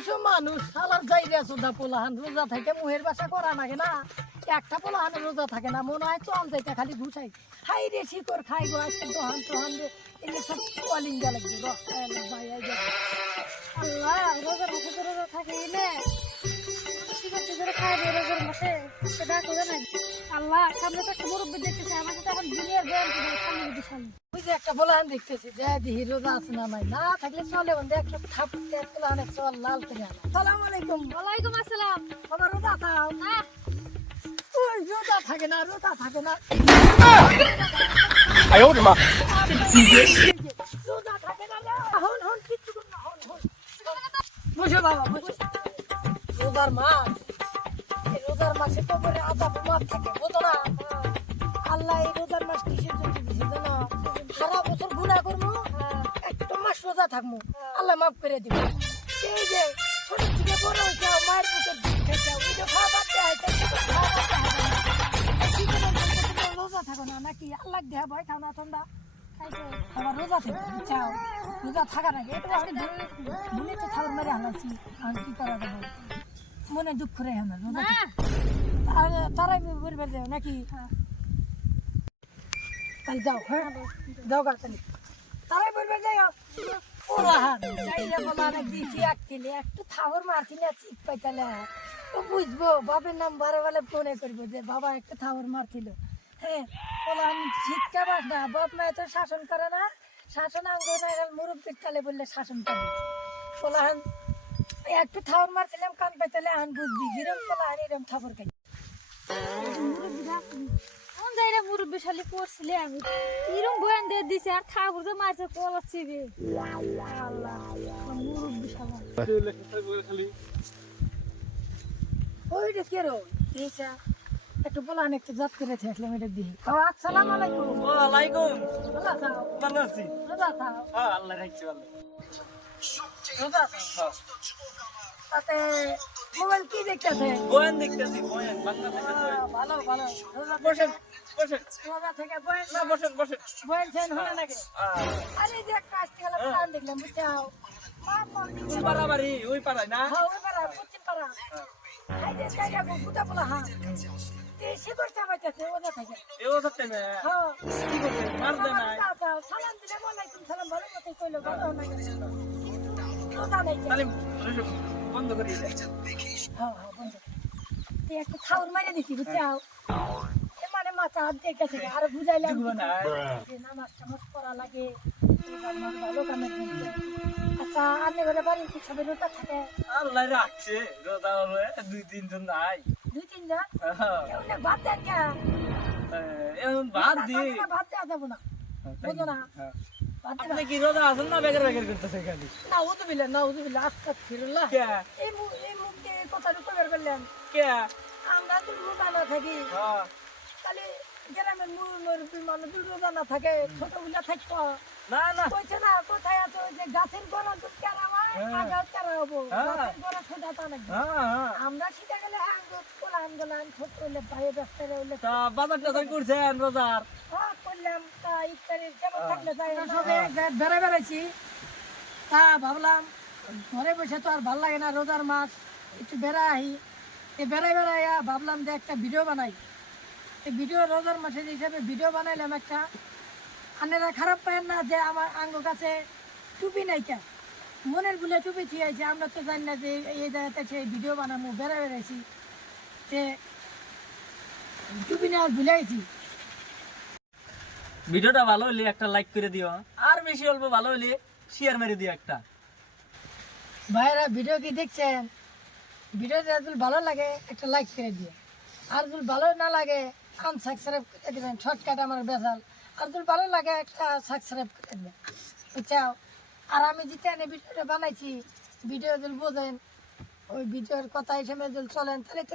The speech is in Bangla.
কিছু মানুষ সালার যাইরে সুদা পোলাহান রোজা থাকে মুহের বাসা করা নাগে না একটা পোলাহান রোজা থাকে না মনে হয় চল যাইতে খালি ঘুষাই হাই রে শিকর খাই গো আজকে দোহান টোহান রে এলে সব কলিং গা লাগবে আল্লাহ রোজার মাসে তো রোজা থাকে এলে শিকর টিকরে খাই রে রোজার মাসে সেটা করে নাই আল্লাহ সামনে তো একটা মুরব্বি দেখতেছে আমার সাথে এখন দুনিয়ার বয়ান করে সামনে দিতে সামনে ওই যে একটা পোলাহান দেখতেছি যে দিহি রোজা আছে না নাই না থাকলে চলে বন্ধু একটা থাপতে পোলাহান চল লাল করে আনা আসসালামু আলাইকুম ওয়ালাইকুম আসসালাম আমার রোজা থাও না ওই রোজা থাকে না রোজা থাকে না 哎呦我的妈！ রোজা থাকে না রে। হন হন কিচ্ছু কর না হন হন বুঝো বাবা বুঝো রোজার মাস এই রোজার মাসে তো বলে আদাব মাপ থাকে বুঝো না আল্লাহ এই রোজার মাস কিসের জন্য দিয়েছে জানো সারা বছর গুনাহ করবো একটা মাস রোজা থাকবো আল্লাহ মাফ করে দিবে এই যে ছোট থেকে বড় হয়েছে মায়ের বুকের দুধ খাইছে ওই যে খাওয়া বাদ দেয় রোজা থাকো না নাকি আল্লাহ দেহা ভয় খাও না ঠান্ডা আবার রোজা থেকে চাও রোজা থাকা নাকি এটা আমি ভুলে তো খাবার মেরে হালাইছি আর কি করা দেবো মনে দুঃখ রে আমার রোজা আর তারাই বলবে যাও নাকি তাহলে যাও হ্যাঁ যাও গা তাহলে তারাই বলবে যাও ওরাহান চাইলে বলা না দিছি এক কিলে একটু খাবার মারছি না চিপ পাইতালে তো বুঝবো বাপের নাম বারে বারে মনে করবো যে বাবা একটা খাবার মারছিল হ্যাঁ বললাম শিক্ষা পাস না বাপ মায়ের তো শাসন করে না শাসন আঙ্গ না মুরব্বীর তালে বললে শাসন করে বললাম একটু খাবার মারছিলাম কান পাইতালে আন বুঝবি যেরকম বললাম এরকম খাবার খাই কোন জায়গা মুরব্বি শালি করছিলে আমি এরকম বয়ান দিয়ে দিছে আর খাবো তো মারছে কলাচ্ছে বে আল্লাহ মুরব্বি শালা ওই রে কে রো এইটা একটু বলা একটু জাত করে থাকলাম এটা দিয়ে আসসালামু আলাইকুম ওয়ালাইকুম রোজা খাও ভালো আছি রোজা খাও হ্যাঁ আল্লাহ রাখছি ভালো রোজা খাও তাতে মোবাইল কি দেখতেছে বয়ান দেখতেছি বয়ান বাংলাদেশের বয়ান ভালো ভালো রোজা বসেন বসেন রোজা থেকে বয়েন না বসেন বসেন বয়েন ছেন হলে নাকি আরে যে একটা আজকে গেলাম প্ল্যান দেখলাম বুঝছাও মা পড়ি ওই পাড়াবাড়ি ওই পাড়ায় না হ্যাঁ ওই পাড়া পশ্চিম পাড়া আই যে জায়গা বুটা বলা হ্যাঁ দেশি করতে পারতেছে ওজা থেকে এও থাকতে না হ্যাঁ কি করছে মার দে না সালাম দিলে ওয়ালাইকুম সালাম ভালো কথাই কইলো ভালো না রোজা নাই তাহলে বন্ধ করি হ্যাঁ হ্যাঁ বন্ধ তুই একটু খাওয়ার মারে দিছি বুঝছাও এ মানে মাথা হাত দিয়ে গেছে আর বুঝাইলাম যে নামাজ টামাজ পড়া লাগে ভালো কামের মধ্যে আচ্ছা আপনি ঘরে বাড়ির কি সবাই রোজা থাকে আল্লাহ রাখছে রোজা হলে 2-3 জন নাই 2-3 জন এগুলো বাদ দেন কে এখন বাদ দি বাদ দেওয়া যাবো না বুঝো না বাদ দেওয়া আপনি কি রোজা আছেন না বেকার বেকার করতেছে খালি না উজুবিল্লাহ না উজুবিল্লাহ আস্তাগফিরুল্লাহ কে এই মুখ দিয়ে এই কথাটা কইবার বললেন কে আমরা তো রোজা না থাকি হ্যাঁ তাহলে গ্রামের মুরব্বী মানুষ রোজা না থাকে ছোটগুলা থাকতো না না কইছে না কোথায় আছে ওই যে গাছের গোড়া দুধ কেরাবা আগাও কেরাবো গাছের গোড়া ছোটা তা নাকি হ্যাঁ আমরা শিখে গেলে আঙ্গুর কোলান গোলান ছোট হইলে বাইরে ব্যস্ত হইলে তা বাজার টাজার করছেন রোজার হ্যাঁ করলাম তা ইফতারের কেমন থাকলে যাই সবে বেড়া বেড়াইছি তা ভাবলাম ঘরে বসে তো আর ভাল লাগে না রোজার মাস একটু বেড়া আহি এই বেড়াই বেড়াইয়া ভাবলাম যে একটা ভিডিও বানাই এই ভিডিও রোজার মাসের হিসাবে ভিডিও বানাইলাম একটা আনেরা খারাপ পায় না যে আমার আঙ্গ কাছে টুপি নাই কেন মনের ভুলে টুপি থিয়েছে আমরা তো জানি না যে এই জায়গাতে সেই ভিডিও বানাবো বেড়া বেড়াইছি যে টুপি নেওয়ার ভুলেছি ভিডিওটা ভালো হলে একটা লাইক করে দিও আর বেশি অল্প ভালো হলে শেয়ার মেরে দিও একটা ভাইরা ভিডিও কি দেখছেন ভিডিওটা যদি ভালো লাগে একটা লাইক করে দিয়ে আর যদি ভালো না লাগে আনসাবস্ক্রাইব করে দেবেন শর্টকাট আমার বেজাল আর যদি ভালো লাগে একটা সাবস্ক্রাইব করে দেবেন বুঝছাও আর আমি যেটা এনে ভিডিওটা বানাইছি ভিডিও যদি বোঝেন ওই ভিডিওর কথা হিসেবে যদি চলেন তাহলে তো